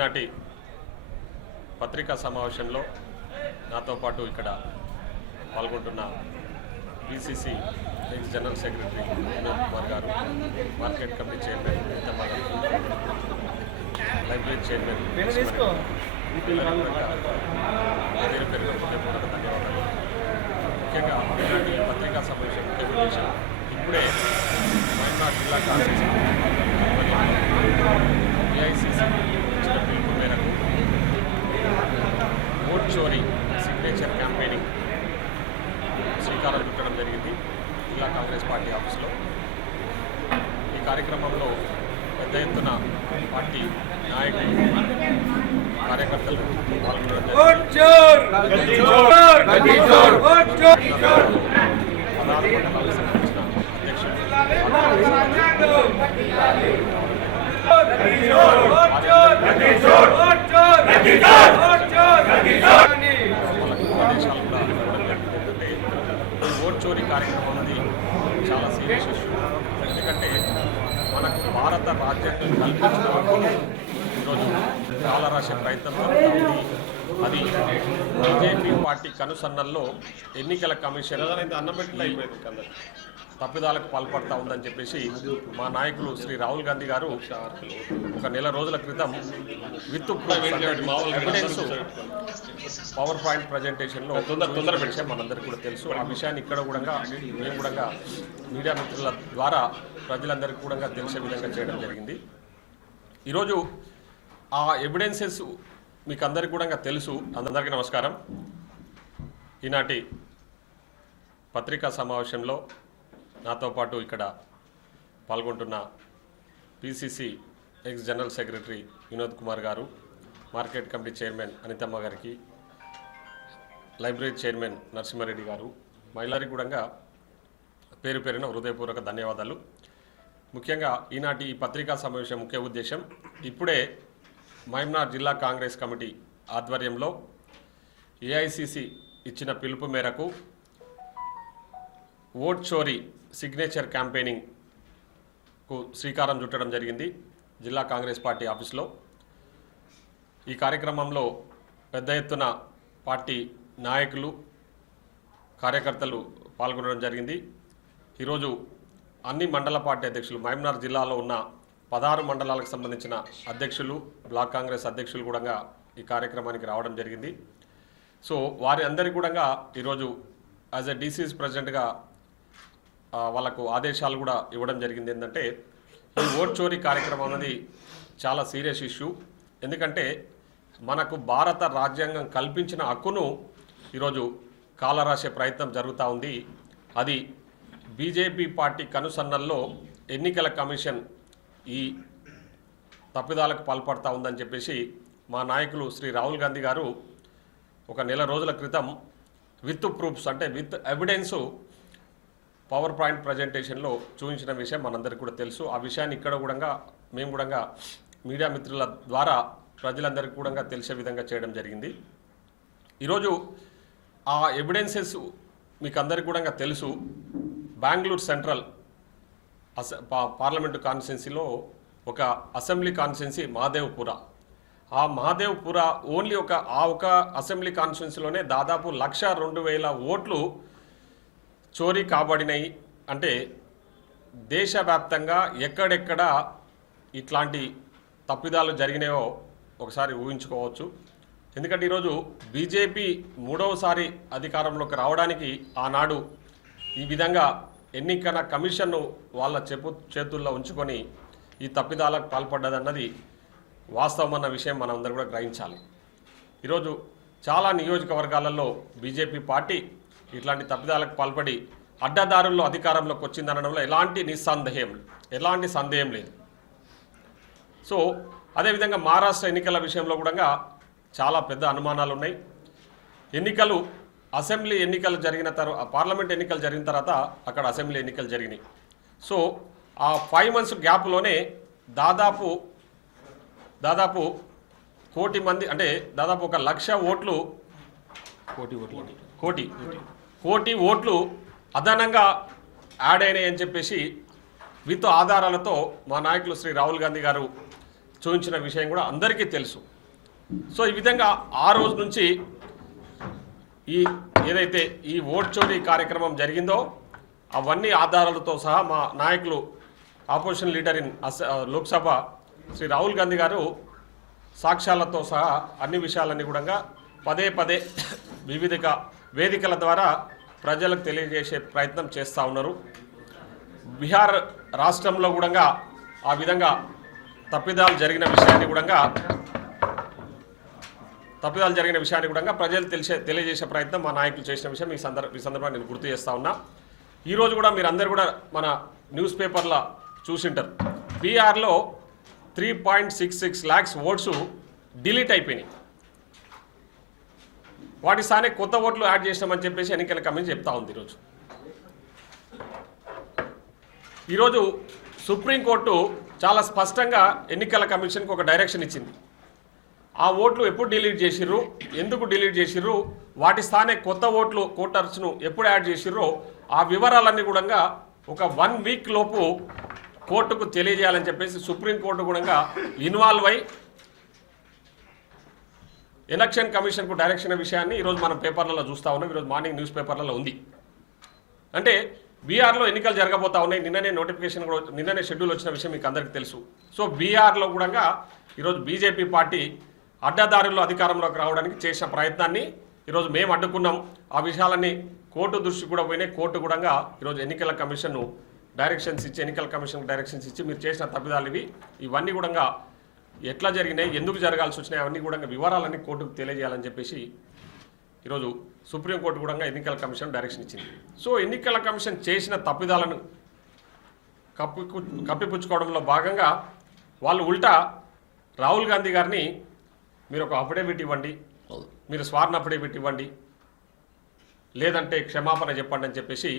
ఈనాటి పత్రికా సమావేశంలో నాతో పాటు ఇక్కడ పాల్గొంటున్న PCC ex general secretary Vinod Kumar garu market committee chairman garu library chairman పేరు ధన్యవాదాలు. ముఖ్యంగా ఈనాటి పత్రికా సమావేశం ముఖ్య ఉద్దేశం ఇప్పుడే మైనార్ జిల్లా కాంగ్రెస్ ఏఐసిసి ఇచ్చిన పిలుపు మేరకు ఓట్ చోరీ సిగ్నేచర్ క్యాంపెయినింగ్ శ్రీకారం చుట్టడం జరిగింది జిల్లా కాంగ్రెస్ పార్టీ ఆఫీసులో. ఈ కార్యక్రమంలో పెద్ద ఎత్తున పార్టీ నాయకులు కార్యకర్తలు పాల్గొనడం జరిగింది పదహారు మండలాలకు సంబంధించిన అధ్యక్షులు వాళ్ళకు ఆదేశాలు కూడా ఇవ్వడం జరిగింది ఏంటంటే ఈ ఓట్ చోరీ కార్యక్రమం అనేది చాలా సీరియస్ ఇష్యూ ఎందుకంటే భారత రాజ్యాంగం కల్పించిన హక్కును ఈరోజు చాలా రాసే ప్రయత్నం జరుగుతూ ఉంది. అది బీజేపీ పార్టీ కనుసన్నల్లో ఎన్నికల కమిషన్ తప్పిదాలకు పాల్పడతా ఉందని చెప్పేసి మా నాయకులు శ్రీ రాహుల్ గాంధీ గారు ఒక నెల రోజుల క్రితం విత్ ఎవిడెన్స్ పవర్ పాయింట్ ప్రజెంటేషన్లో తొందర విషయం మనందరికీ కూడా తెలుసు. ఆ విషయాన్ని ఇక్కడ కూడా మేము కూడా మీడియా మిత్రుల ద్వారా ప్రజలందరికీ కూడా తెలిసే విధంగా చేయడం జరిగింది. ఈరోజు ఆ ఎవిడెన్సెస్ మీకు అందరికీ కూడా తెలుసు. అందరికీ నమస్కారం. ఈనాటి పత్రికా సమావేశంలో నాతో పాటు ఇక్కడ పాల్గొంటున్న PCC ex general secretary Vinod Kumar garu market committee chairman అనితమ్మ గారికి లైబ్రరీ చైర్మన్ నరసింహారెడ్డి గారు మహిళారి కూడా పేరు పేరున హృదయపూర్వక ధన్యవాదాలు. ముఖ్యంగా ఈనాటి ఈ పత్రికా సమావేశం ముఖ్య ఉద్దేశం ఇప్పుడే మహమ్నార్ జిల్లా కాంగ్రెస్ కమిటీ ఆధ్వర్యంలో ఏఐసిసి ఇచ్చిన పిలుపు మేరకు ఓట్ చోరీ సిగ్నేచర్ క్యాంపెయినింగ్కు శ్రీకారం చుట్టడం జరిగింది జిల్లా కాంగ్రెస్ పార్టీ ఆఫీస్లో. ఈ కార్యక్రమంలో పెద్ద ఎత్తున పార్టీ నాయకులు కార్యకర్తలు పాల్గొనడం జరిగింది. ఈరోజు అన్ని మండల పార్టీ అధ్యక్షులు మహమ్నార్ జిల్లాలో ఉన్న పదహారు మండలాలకు సంబంధించిన అధ్యక్షులు బ్లాక్ కాంగ్రెస్ అధ్యక్షులు కూడా ఈ కార్యక్రమానికి రావడం జరిగింది. సో వారి అందరి కూడా ఈరోజు యాజ్ ఎ డీసీస్ ప్రెసిడెంట్గా వాళ్ళకు ఆదేశాలు కూడా ఇవ్వడం జరిగింది. ఏంటంటే ఈ ఓట్ చోరీ కార్యక్రమం అనేది చాలా సీరియస్ ఇష్యూ. ఎందుకంటే మనకు భారత రాజ్యాంగం కల్పించిన హక్కును ఈరోజు కాలరాసే ప్రయత్నం జరుగుతూ ఉంది. అది బీజేపీ పార్టీ కనుసన్నల్లో ఎన్నికల కమిషన్ ఈ తప్పిదాలకు పాల్పడతా ఉందని చెప్పేసి మా నాయకులు శ్రీ రాహుల్ గాంధీ గారు ఒక నెల రోజుల క్రితం విత్ ప్రూఫ్స్ అంటే విత్ ఎవిడెన్సు పవర్ పాయింట్ ప్రజెంటేషన్లో చూపించిన విషయం మనందరికీ కూడా తెలుసు. ఆ విషయాన్ని ఇక్కడ కూడా మేము కూడా మీడియా మిత్రుల ద్వారా ప్రజలందరికీ కూడా తెలిసే విధంగా చేయడం జరిగింది. ఈరోజు ఆ ఎవిడెన్సెస్ మీకు అందరికీ కూడా తెలుసు. బెంగళూరు సెంట్రల్ అస పా- పార్లమెంటు కాన్స్టిట్యున్సీలో ఒక అసెంబ్లీ కాన్స్టిట్యున్సీ మహాదేవ్పుర ఆ మహాదేవ్పుర ఓన్లీ ఒక ఆ ఒక అసెంబ్లీ కాన్స్టిట్యున్సీలోనే దాదాపు లక్ష రెండు వేల ఓట్లు చోరీ కాబడినాయి. అంటే దేశవ్యాప్తంగా ఎక్కడెక్కడ ఇట్లాంటి తప్పిదాలు జరిగినాయో ఒకసారి ఊహించుకోవచ్చు. ఎందుకంటే ఈరోజు బీజేపీ మూడవసారి అధికారంలోకి రావడానికి ఆనాడు ఈ విధంగా ఎన్నికల కమిషన్ను వాళ్ళ చెప్పు చేతుల్లో ఉంచుకొని ఈ తప్పిదాలకు పాల్పడ్డదన్నది వాస్తవం అన్న విషయం మనందరూ కూడా గ్రహించాలి. ఈరోజు చాలా నియోజకవర్గాలలో బీజేపీ పార్టీ ఇట్లాంటి తప్పిదాలకు పాల్పడి అడ్డదారుల్లో అధికారంలోకి వచ్చిందనడంలో ఎలాంటి నిస్సందేహం ఎలాంటి సందేహం లేదు. సో అదేవిధంగా మహారాష్ట్ర ఎన్నికల విషయంలో కూడా చాలా పెద్ద అనుమానాలు ఉన్నాయి ఎన్నికలు అసెంబ్లీ ఎన్నికలు జరిగిన తర్వాత పార్లమెంట్ ఎన్నికలు జరిగిన తర్వాత అక్కడ అసెంబ్లీ ఎన్నికలు జరిగినాయి. సో ఆ ఫైవ్ మంత్స్ గ్యాప్లోనే దాదాపు దాదాపు కోటి మంది అంటే దాదాపు ఒక లక్ష ఓట్లు కోటి ఓట్లు. కోటి కోటి ఓట్లు అదనంగా యాడ్ అయినాయి అని చెప్పేసి విత్ ఆధారాలతో మా నాయకులు శ్రీ రాహుల్ గాంధీ గారు చూపించిన విషయం కూడా అందరికీ తెలుసు. సో ఈ విధంగా ఆ రోజు నుంచి ఈ ఏదైతే ఈ ఓట్ చోరీ కార్యక్రమం జరిగిందో అవన్నీ ఆధారాలతో సహా మా నాయకులు opposition leader in Lok Sabha Shri Rahul Gandhi garu సాక్ష్యాలతో సహా అన్ని విషయాలన్నీ కూడా పదే పదే వివిధ వేదికల ద్వారా ప్రజలకు తెలియజేసే ప్రయత్నం చేస్తూ ఉన్నారు. బీహార్ రాష్ట్రంలో కూడా ఆ విధంగా తప్పిదాలు జరిగిన విషయాన్ని కూడా తప్పిదాలు జరిగిన విషయాన్ని కూడా ప్రజలు తెలిసే తెలియజేసే ప్రయత్నం మా నాయకులు చేసిన విషయం ఈ సందర్భ ఈ సందర్భంగా నేను గుర్తు చేస్తా ఉన్నా. ఈరోజు కూడా మీరందరూ కూడా మన న్యూస్ పేపర్ల చూసింటారు. బీఆర్లో three point six six lakhs votes delete అయిపోయినాయి. వాటి స్థానే కొత్త ఓట్లు యాడ్ చేసినామని చెప్పేసి ఎన్నికల కమిషన్ చెప్తా ఉంది ఈరోజు. ఈరోజు సుప్రీంకోర్టు చాలా స్పష్టంగా ఎన్నికల కమిషన్కి ఒక డైరెక్షన్ ఇచ్చింది. ఆ ఓట్లు ఎప్పుడు డిలీట్ చేసిర్రు? ఎందుకు డిలీట్ చేసిర్రు? వాటి స్థానే కొత్త ఓట్లు కోటర్స్ను ఎప్పుడు యాడ్ చేసిర్రో ఆ వివరాలన్నీ కూడా ఒక వన్ వీక్ లోపు కోర్టుకు తెలియజేయాలని చెప్పేసి సుప్రీంకోర్టు కూడా ఇన్వాల్వ్ అయి ఎలక్షన్ కమిషన్కు డైరెక్షన్ విషయాన్ని ఈరోజు మనం పేపర్లలో చూస్తూ ఉన్నాం. ఈరోజు మార్నింగ్ న్యూస్ పేపర్లలో ఉంది. అంటే బీఆర్లో ఎన్నికలు జరగబోతా ఉన్నాయి. నిన్ననే నోటిఫికేషన్ కూడా నిన్ననే షెడ్యూల్ వచ్చిన విషయం మీకు అందరికీ తెలుసు. సో బీఆర్లో కూడా ఈరోజు బీజేపీ పార్టీ అడ్డదారుల్లో అధికారంలోకి రావడానికి చేసిన ప్రయత్నాన్ని ఈరోజు మేము అడ్డుకున్నాం. ఆ విషయాలన్నీ కోర్టు దృష్టి కూడా పోయినాయి. కోర్టు కూడా ఈరోజు ఎన్నికల కమిషన్ను డైరెక్షన్స్ ఇచ్చి ఎన్నికల కమిషన్ డైరెక్షన్స్ ఇచ్చి మీరు చేసిన తప్పిదాలు ఇవి. ఇవన్నీ కూడా ఎట్లా జరిగినాయి ఎందుకు జరగాల్సి వచ్చినాయి అవన్నీ కూడా వివరాలన్నీ కోర్టుకు తెలియజేయాలని చెప్పేసి ఈరోజు సుప్రీంకోర్టు కూడా ఎన్నికల కమిషన్ డైరెక్షన్ ఇచ్చింది. సో ఎన్నికల కమిషన్ చేసిన తప్పిదాలను కప్పి కప్పిపుచ్చుకోవడంలో భాగంగా వాళ్ళు ఉల్టా రాహుల్ గాంధీ గారిని మీరు ఒక అఫిడవిట్ ఇవ్వండి మీరు స్వార్ణ అఫిడవిట్ ఇవ్వండి. లేదంటే క్షమాపణ చెప్పండి అని చెప్పేసి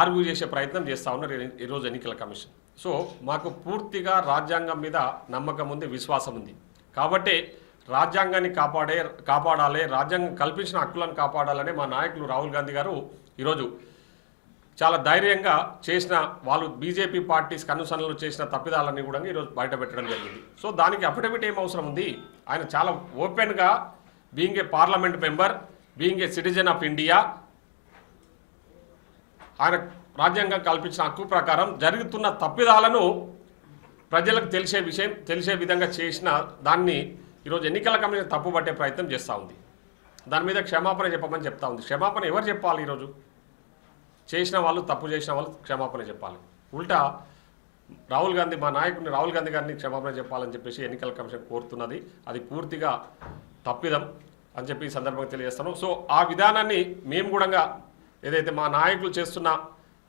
ఆర్గ్యూ చేసే ప్రయత్నం చేస్తూ ఉన్నారు ఈరోజు ఎన్నికల కమిషన్. సో మాకు పూర్తిగా రాజ్యాంగం మీద నమ్మకం ఉంది విశ్వాసం ఉంది. కాబట్టి రాజ్యాంగాన్ని కాపాడే కాపాడాలి రాజ్యాంగం కల్పించిన హక్కులను కాపాడాలని మా నాయకులు రాహుల్ గాంధీ గారు ఈరోజు చాలా ధైర్యంగా చేసిన వాళ్ళు బీజేపీ పార్టీస్ కనుసనలు చేసిన తప్పిదాలన్నీ కూడా ఈరోజు బయటపెట్టడం జరిగింది. సో దానికి అఫిడవిట్ ఏం అవసరం ఉంది? ఆయన చాలా ఓపెన్గా being a parliament member being a citizen of India ఆయన రాజ్యాంగం కల్పించిన హక్కు ప్రకారం జరుగుతున్న తప్పిదాలను ప్రజలకు తెలిసే విషయం తెలిసే విధంగా చేసిన దాన్ని ఈరోజు ఎన్నికల కమిషన్ తప్పుపట్టే ప్రయత్నం చేస్తూ ఉంది. దాని మీద క్షమాపణ చెప్పమని చెప్తా ఉంది. క్షమాపణ ఎవరు చెప్పాలి ఈరోజు చేసిన వాళ్ళు తప్పు చేసిన వాళ్ళు క్షమాపణ చెప్పాలి. ఉల్టా రాహుల్ గాంధీ మా నాయకుడిని రాహుల్ గాంధీ గారిని క్షమాపణ చెప్పాలని చెప్పేసి ఎన్నికల కమిషన్ కోరుతున్నది. అది పూర్తిగా తప్పిదం అని చెప్పి ఈ సందర్భంగా తెలియజేస్తాను. సో ఆ విధానాన్ని మేము కూడా ఏదైతే మా నాయకులు చేస్తున్న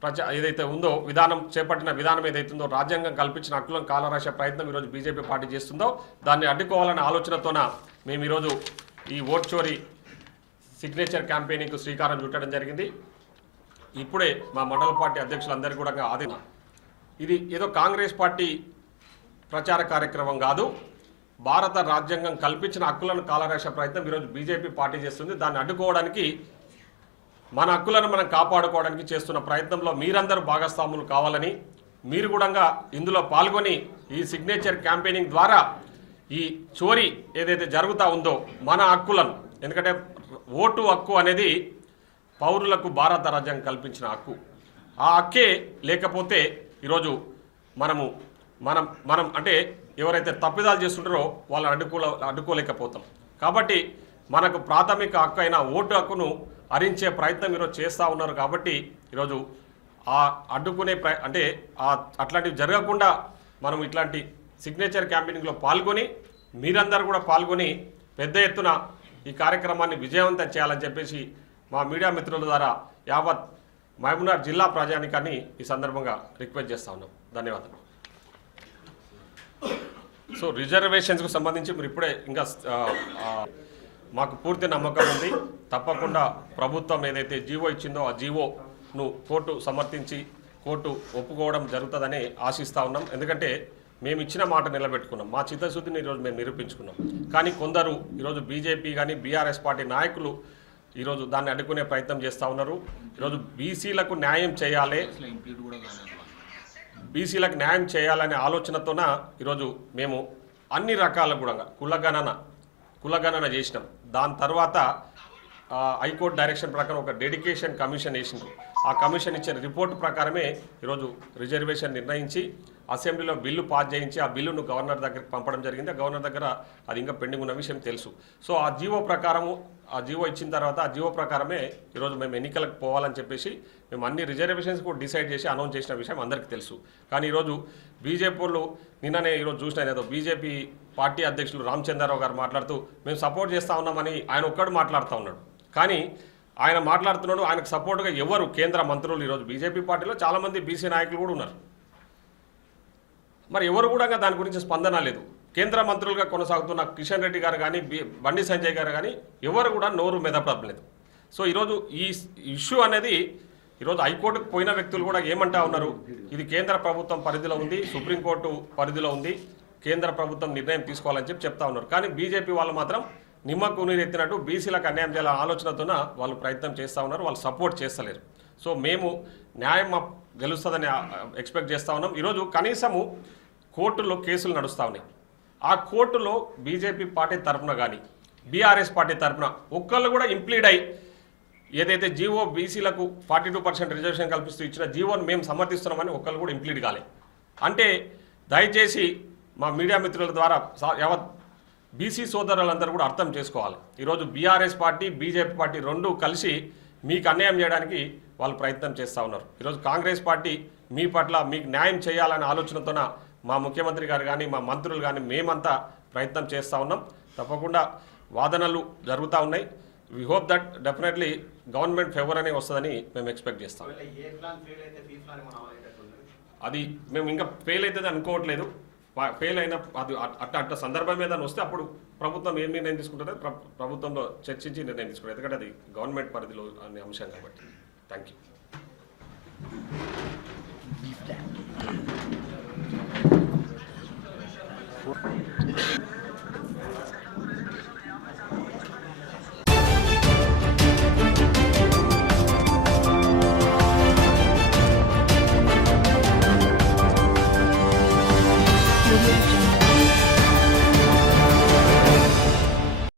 ప్రజా ఏదైతే ఉందో విధానం చేపట్టిన విధానం ఏదైతే ఉందో రాజ్యాంగం కల్పించిన హక్కులను కాలరాసే ప్రయత్నం ఈరోజు బీజేపీ పార్టీ చేస్తుందో దాన్ని అడ్డుకోవాలనే ఆలోచనతోన మేము ఈరోజు ఈ ఓట్ చోరీ సిగ్నేచర్ క్యాంపెయినింగ్కు శ్రీకారం చుట్టడం జరిగింది. ఇప్పుడే మా మండల పార్టీ అధ్యక్షులందరికీ కూడా అదే ఇది ఏదో కాంగ్రెస్ పార్టీ ప్రచార కార్యక్రమం కాదు. భారత రాజ్యాంగం కల్పించిన హక్కులను కాలరాసే ప్రయత్నం ఈరోజు బీజేపీ పార్టీ చేస్తుంది. దాన్ని అడ్డుకోవడానికి మన హక్కులను మనం కాపాడుకోవడానికి చేస్తున్న ప్రయత్నంలో మీరందరూ భాగస్వాములు కావాలని మీరు కూడా ఇందులో పాల్గొని ఈ సిగ్నేచర్ క్యాంపెయినింగ్ ద్వారా ఈ చోరీ ఏదైతే జరుగుతూ ఉందో మన హక్కులను ఎందుకంటే ఓటు హక్కు అనేది పౌరులకు భారత రాజ్యాంగం కల్పించిన హక్కు. ఆ హక్కే లేకపోతే ఈరోజు మనము మనం మనం అంటే ఎవరైతే తప్పిదాలు చేస్తుంటారో వాళ్ళని అడ్డుకోల అడ్డుకోలేకపోతాం. కాబట్టి మనకు ప్రాథమిక హక్కు అయిన ఓటు హక్కును హరించే ప్రయత్నం ఈరోజు చేస్తూ ఉన్నారు కాబట్టి ఈరోజు ఆ అడ్డుకునే ప్ర అంటే ఆ అట్లాంటివి జరగకుండా మనం ఇట్లాంటి సిగ్నేచర్ క్యాంపెయినింగ్లో పాల్గొని మీరందరూ కూడా పాల్గొని పెద్ద ఎత్తున ఈ కార్యక్రమాన్ని విజయవంతం చేయాలని చెప్పేసి మా మీడియా మిత్రుల ద్వారా యావత్ మహబూబ్నగర్ జిల్లా ప్రజానికాన్ని ఈ సందర్భంగా రిక్వెస్ట్ చేస్తా ఉన్నాం. ధన్యవాదాలు. సో రిజర్వేషన్స్కు సంబంధించి మీరు ఇప్పుడే ఇంకా మాకు పూర్తి నమ్మకం ఉంది. తప్పకుండా ప్రభుత్వం ఏదైతే జీవో ఇచ్చిందో ఆ జీవోను కోర్టు సమర్థించి కోర్టు ఒప్పుకోవడం జరుగుతుందని ఆశిస్తూ ఉన్నాం. ఎందుకంటే మేము ఇచ్చిన మాట నిలబెట్టుకున్నాం. మా చిత్తశుద్ధిని ఈరోజు మేము నిరూపించుకున్నాం. కానీ కొందరు ఈరోజు బీజేపీ కానీ బీఆర్ఎస్ పార్టీ నాయకులు ఈరోజు దాన్ని అడ్డుకునే ప్రయత్నం చేస్తూ ఉన్నారు. ఈరోజు బీసీలకు న్యాయం చేయాలి. బీసీలకు న్యాయం చేయాలనే ఆలోచనతోన ఈరోజు మేము అన్ని రకాల కూడా కులగణన కులగణన చేసినాం. దాని తర్వాత హైకోర్టు డైరెక్షన్ ప్రకారం ఒక డెడికేషన్ కమిషన్ వేసిండ్రు ఆ కమిషన్ ఇచ్చిన రిపోర్ట్ ప్రకారమే ఈరోజు రిజర్వేషన్ నిర్ణయించి అసెంబ్లీలో బిల్లు పాస్ చేయించి ఆ బిల్లును గవర్నర్ దగ్గరికి పంపడం జరిగింది. గవర్నర్ దగ్గర అది ఇంకా పెండింగ్ ఉన్న విషయం తెలుసు. సో ఆ జీవో ప్రకారము ఆ జీవో ఇచ్చిన తర్వాత ఆ జీవో ప్రకారమే ఈరోజు మేము ఎన్నికలకు పోవాలని చెప్పేసి మేము అన్ని రిజర్వేషన్స్ కూడా డిసైడ్ చేసి అనౌన్స్ చేసిన విషయం అందరికీ తెలుసు. కానీ ఈరోజు బీజేపీ వాళ్ళు నిన్ననే ఈరోజు చూసిన ఏదో బీజేపీ పార్టీ అధ్యక్షులు రామచంద్రరావు గారు మాట్లాడుతూ మేము సపోర్ట్ చేస్తూ ఉన్నామని ఆయన ఒక్కడు మాట్లాడుతూ ఉన్నాడు. కానీ ఆయన మాట్లాడుతున్నాడు ఆయనకు సపోర్ట్గా ఎవరు కేంద్ర మంత్రులు ఈరోజు బీజేపీ పార్టీలో చాలామంది బీసీ నాయకులు కూడా ఉన్నారు. మరి ఎవరు కూడా దాని గురించి స్పందన లేదు. కేంద్ర మంత్రులుగా కొనసాగుతున్న కిషన్ రెడ్డి గారు కానీ బండి సంజయ్ గారు కానీ ఎవరు కూడా నోరు మెదపడలేదు సో ఈరోజు ఈ ఇష్యూ అనేది ఈరోజు హైకోర్టుకు పోయిన వ్యక్తులు కూడా ఏమంటా ఉన్నారు? ఇది కేంద్ర ప్రభుత్వం పరిధిలో ఉంది సుప్రీంకోర్టు పరిధిలో ఉంది కేంద్ర ప్రభుత్వం నిర్ణయం తీసుకోవాలని చెప్పి చెప్తా ఉన్నారు. కానీ బీజేపీ వాళ్ళు మాత్రం నిమ్మకు నీరెత్తినట్టు బీసీలకు అన్యాయం చేయాలనే ఆలోచనతోన వాళ్ళు ప్రయత్నం చేస్తూ ఉన్నారు వాళ్ళు సపోర్ట్ చేస్తలేరు. సో మేము న్యాయం గెలుస్తుందని ఎక్స్పెక్ట్ చేస్తూ ఉన్నాం. ఈరోజు కనీసము కోర్టులో కేసులు నడుస్తూ ఉన్నాయి. ఆ కోర్టులో బీజేపీ పార్టీ తరఫున కానీ బీఆర్ఎస్ పార్టీ తరఫున ఒక్కళ్ళు కూడా ఇంప్లీడ్ అయ్యి ఏదైతే జీవో బీసీలకు ఫార్టీ టూ పర్సెంట్ రిజర్వేషన్ కల్పిస్తూ ఇచ్చిన జీవోని మేము సమర్థిస్తున్నామని ఒక్కళ్ళు కూడా ఇంప్లీడ్ కాలే. అంటే దయచేసి మా మీడియా మిత్రుల ద్వారా యావత్ బీసీ సోదరులందరూ కూడా అర్థం చేసుకోవాలి. ఈరోజు బీఆర్ఎస్ పార్టీ బీజేపీ పార్టీ రెండు కలిసి మీకు అన్యాయం చేయడానికి వాళ్ళు ప్రయత్నం చేస్తూ ఉన్నారు. ఈరోజు కాంగ్రెస్ పార్టీ మీ పట్ల మీకు న్యాయం చేయాలనే ఆలోచనతోన మా ముఖ్యమంత్రి గారు కానీ మా మంత్రులు కానీ మేమంతా ప్రయత్నం చేస్తూ ఉన్నాం. తప్పకుండా వాదనలు జరుగుతూ ఉన్నాయి. We hope that definitely government favour అనే వస్తుందని మేము ఎక్స్పెక్ట్ చేస్తాం. అది మేము ఇంకా ఫెయిల్ అవుతుంది అనుకోవట్లేదు. ఫెయిల్ అయిన అది అట్ట అట్ట సందర్భం మీద వస్తే అప్పుడు ప్రభుత్వం ఏం నిర్ణయం తీసుకుంటుందో ప్ర- ప్రభుత్వంలో చర్చించి నిర్ణయం తీసుకుంటారు ఎందుకంటే అది గవర్నమెంట్ పరిధిలో అనే అంశం కాబట్టి. Thank you